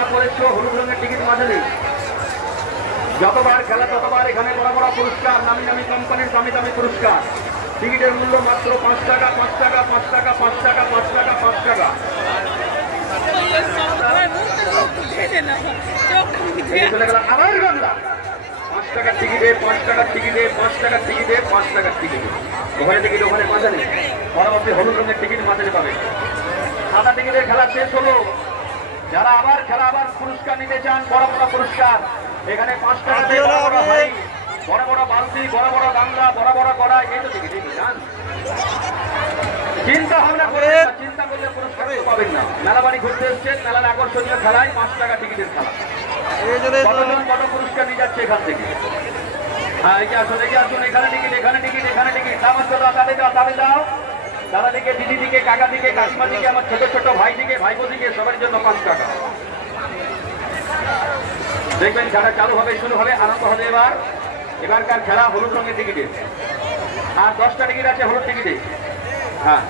হলুদ রঙের টিকিট মাঝারি যতবার খেলা ততবার এখানে বড় বড় পুরস্কার, নামি নামি কোম্পানির দামি দামি পুরস্কার। টিকিটের মূল্য মাত্র 5 টাকা, 5 টাকা, 5 টাকা, 5 টাকা, 5 টাকা, 5 টাকা। চলে গেল আবার বাংলা 5 টাকার টিকিটে, 5 টাকার টিকিটে, 5 টাকার টিকিটে, 5 টাকার টিকিটে। ওখানে টিকিট, ওখানে মাঝারি, পরবর্তী হলুদ রঙের টিকিট মাঝারি পাবে। সাদা টিকিটের খেলা শেষ হলো। যারা আবার খেলা আবার পুরস্কার নিতে চান, বড় বড় পুরস্কার, এখানে 5 টাকা দিয়ে বড় বড় হাড়ি, বড় বড় বালতি, বড় বড় গামলা, বড় বড় কড়াই, এই তো টিকিট জান। চিন্তা ভাবনা করে, চিন্তা করলে পুরস্কার পাবেন না। মেলা বাড়ি ঘুরতে এসছেন, মেলার আকর্ষণীয় খেলায় 5 টাকা টিকিটের খেলা। কতজন কত পুরস্কার নিয়ে যাচ্ছে এখান থেকে। হ্যাঁ, এগিয়ে আসুন, এগিয়ে আসুন। এখানে টিকিট, এখানে টিকিট, এখানে টিকিট। আমার দাও, তাদের দাও, তাদের দাও, দাদা দিকে, দিদি দিকে, কাকা দিকে, কাকিমা দিকে, আমার ছোট ছোট ভাই দিকে, ভাইপো দিকে, সবার জন্য 5 টাকা। দেখবেন খেলা চালু হবে, শুরু হবে, আনন্দ হবে। এবারকার খেলা হলুদ রঙের টিকিটে, আর 10টা টিকিট আছে হলুদ টিকিটে। হ্যাঁ।